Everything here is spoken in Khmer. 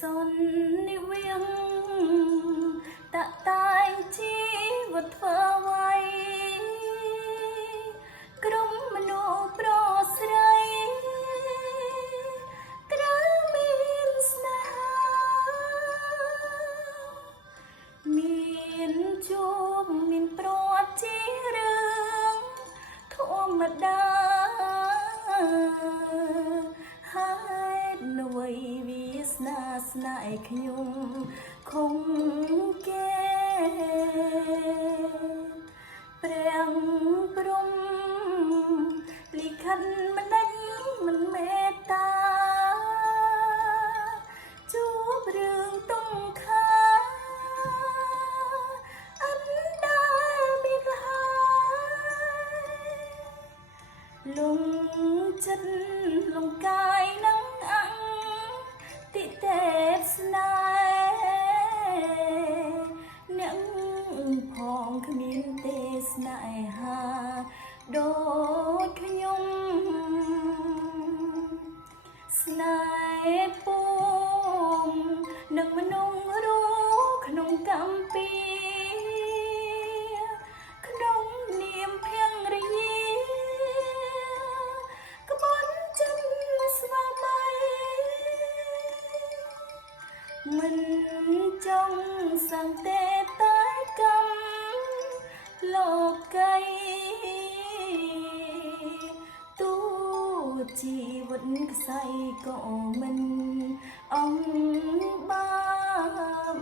son đi viếng tạ tai chi vật thơ vayក្រុមមនុស្សប្រស្រីត្រូវមានស្នេហាមានជួបមានប្រត់ជារឿងធម្មតាហើយនៅវ័យវាស្នាស្នេហ៍ខ្ញុំคงแก่ព្រះព្រំលិខិតមិនដេញមិនមេត្តាជួបរឿងទុំខាអណ្ដាលមានហើយលងចិត្តលងកាយនឹងអង្គតិទេពស្នេហ៍អ្នកផងគ្មានទេស្នេហាដូចខ្ញុំស្នេហ៍ពុំនឹងមនុស្សรู้ក្នុងកម្ពីក្នុងនាមភង្រាក្បន់ចិត្តស្វាមីមិនចង់សង្កេតតែកម្មលោកីទូជីវិតខ្សែក៏មិនអង្បាម